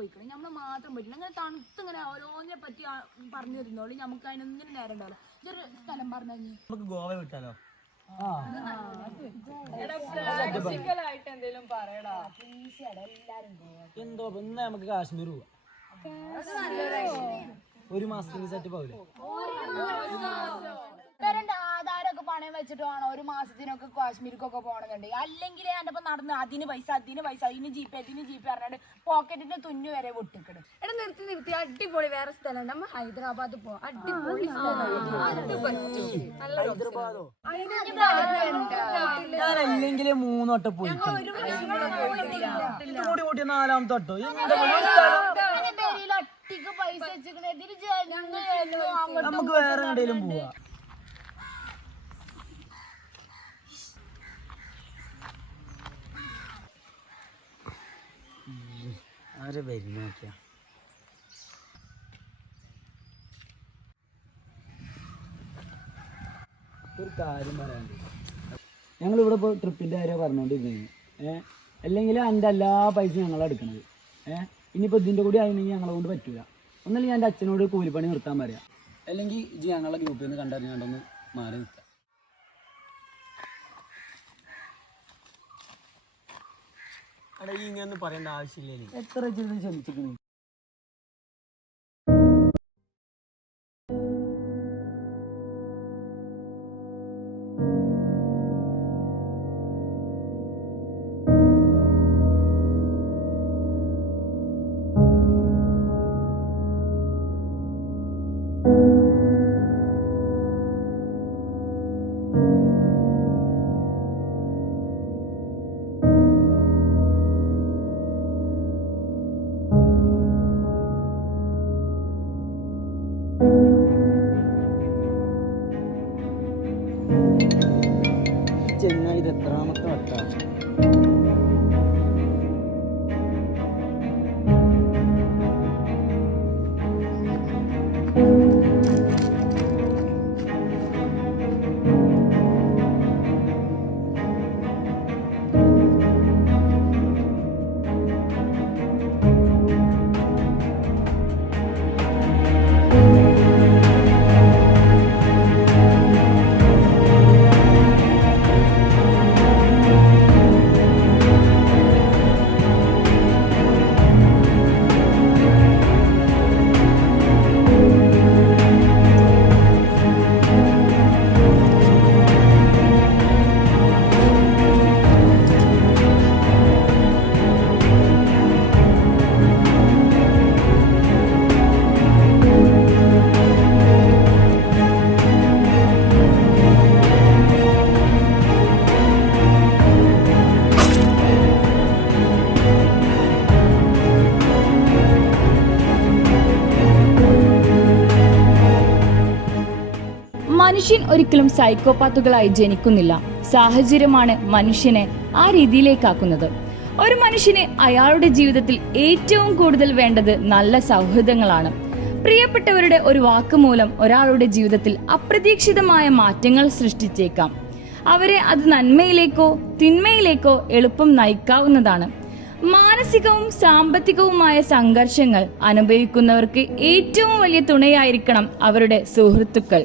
പോയിക്കണം, നമ്മള് മാത്രം പറ്റില്ല. അങ്ങനെ തണുത്ത് ഇങ്ങനെ ഓരോന്നിനെ പറ്റി പറഞ്ഞു തരുന്നോളൂ, നമുക്ക് അതിനൊന്നിനും നേരം ഉണ്ടാവില്ല. ഇതൊരു സ്ഥലം പറഞ്ഞു നമുക്ക് ഗോവ വിട്ടാലോ? എന്തോ ഇന്ന് നമുക്ക് കാശ്മീർ പോവാം. ഒരു മാസത്തിന് സെറ്റ് പോവില്ലേ? ആധാരമൊക്കെ പണയം വെച്ചിട്ട് വേണം ഒരു മാസത്തിനൊക്കെ കാശ്മീർക്കൊക്കെ പോകണമെന്നുണ്ടെങ്കിൽ. അല്ലെങ്കിൽ എൻ്റെ ഇപ്പം നടന്ന് അതിന് പൈസ ഇതിന് ജീപ്പ് പറഞ്ഞിട്ട് പോക്കറ്റിന്റെ തുന്നു വരെ പൊട്ടിക്കിടും. എടാ നിർത്തി അടിപൊളി വേറെ സ്ഥലം നമ്മൾ ഹൈദരാബാദ് പോവാം. അടിപൊളി ഹൈദരാബാദോ? ഞാനല്ലെങ്കില് 3 വട്ടം പോയി, കൂടി കൂട്ടി 4ാമത്തെ വട്ടോ. പൈസ നമുക്ക് വേറെ എവിടെയെങ്കിലും പോവാ. ആരെ വരും നോക്കിയാ? ഒരു കാര്യം പറയാനുണ്ട്. ഞങ്ങളിവിടെ ഇപ്പോൾ ട്രിപ്പിൻ്റെ കാര്യം പറഞ്ഞുകൊണ്ടിരിക്കുന്നത്. അല്ലെങ്കിൽ എൻ്റെ എല്ലാ പൈസയും ഞങ്ങളാണ് എടുക്കണത്. ഇനിയിപ്പോൾ ഇതിൻ്റെ കൂടി ആയിരുന്നെങ്കിൽ ഞങ്ങളെ കൊണ്ട് പറ്റൂല. ഒന്നല്ലെങ്കിൽ എൻ്റെ അച്ഛനോട് കൂലിപ്പണി നിർത്താൻ പറയാം, അല്ലെങ്കിൽ ഇത് ഞങ്ങളുടെ ഗ്രൂപ്പിൽ നിന്ന് കണ്ടറിഞ്ഞാണ്ടൊന്ന് മാറി നിൽക്കാം. അവിടെ ഈ ഇങ്ങനെ പറയേണ്ട ആവശ്യമില്ലേ? എത്ര ജീവിതം ശ്രമിച്ചിരിക്കുന്നു. ചെങ്ങായി ഇത് എത്രാമത്തെ വട്ടാണ്? മനുഷ്യൻ ഒരിക്കലും സൈക്കോപാത്തുകളായി ജനിക്കുന്നില്ല. സാഹചര്യമാണ് മനുഷ്യനെ ആ രീതിയിലേക്കാക്കുന്നത്. ഒരു മനുഷ്യന് അയാളുടെ ജീവിതത്തിൽ ഏറ്റവും കൂടുതൽ വേണ്ടത് നല്ല സൗഹൃദങ്ങളാണ്. പ്രിയപ്പെട്ടവരുടെ ഒരു വാക്കുമൂലം ഒരാളുടെ ജീവിതത്തിൽ അപ്രതീക്ഷിതമായ മാറ്റങ്ങൾ സൃഷ്ടിച്ചേക്കാം. അവരെ അത് നന്മയിലേക്കോ തിന്മയിലേക്കോ എളുപ്പം നയിക്കാവുന്നതാണ്. മാനസികവും സാമ്പത്തികവുമായ സംഘർഷങ്ങൾ അനുഭവിക്കുന്നവർക്ക് ഏറ്റവും വലിയ തുണയായിരിക്കണം അവരുടെ സുഹൃത്തുക്കൾ.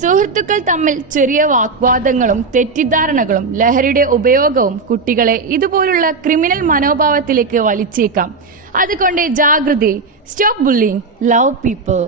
സുഹൃത്തുക്കൾ തമ്മിൽ ചെറിയ വാഗ്വാദങ്ങളും തെറ്റിദ്ധാരണകളും ലഹരിയുടെ ഉപയോഗവും കുട്ടികളെ ഇതുപോലുള്ള ക്രിമിനൽ മനോഭാവത്തിലേക്ക് വലിച്ചേക്കാം. അതുകൊണ്ട് ജാഗ്രത. Stop bullying, love people.